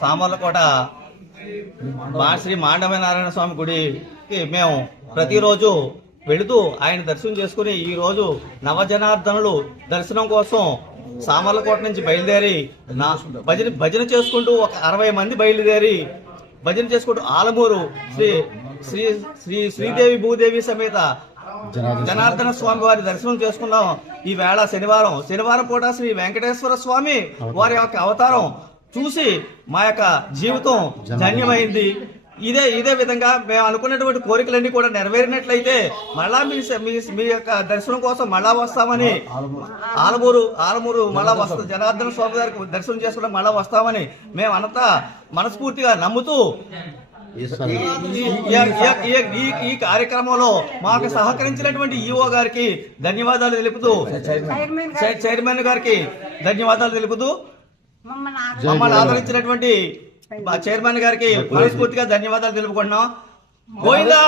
సామర్లకోట శ్రీ మాండవనారాయణ స్వామి గుడికి మేము ప్రతిరోజు వెళుతూ ఆయన దర్శనం చేసుకుని ఈ రోజు నవజనార్దనులు దర్శనం కోసం సామర్లకోట నుంచి బయలుదేరి భజన చేసుకుంటూ ఒక 60 మంది బయలుదేరి భజన చేసుకుంటూ ఆలమూరు శ్రీ శ్రీ శ్రీ శ్రీదేవి భూదేవి సమేత జనార్దన స్వామి వారి దర్శనం చేసుకున్నాం. ఈ వేళ శనివారం పూట శ్రీ వెంకటేశ్వర స్వామి వారి యొక్క అవతారం చూసి మా యొక్క జీవితం ధన్యమైంది. ఇదే విధంగా మేము అనుకున్నటువంటి కోరికలన్నీ కూడా నెరవేరినట్లయితే మళ్ళా మీ యొక్క దర్శనం కోసం మళ్ళా వస్తామని ఆలమూరు మళ్ళా వస్తా జనార్దన స్వామి గారికి దర్శనం చేసుకుంటే మళ్ళా వస్తామని మేము అంతా మనస్ఫూర్తిగా నమ్ముతూ ఈ కార్యక్రమంలో మాకు సహకరించినటువంటి ఈఓ గారికి ధన్యవాదాలు తెలుపుతూ చైర్మన్ గారికి ధన్యవాదాలు తెలుపుతూ మమ్మల్ని ఆదరించినటువంటి చైర్మన్ గారికి మనస్ఫూర్తిగా ధన్యవాదాలు తెలుపుకుంటున్నాం. గోవిందా.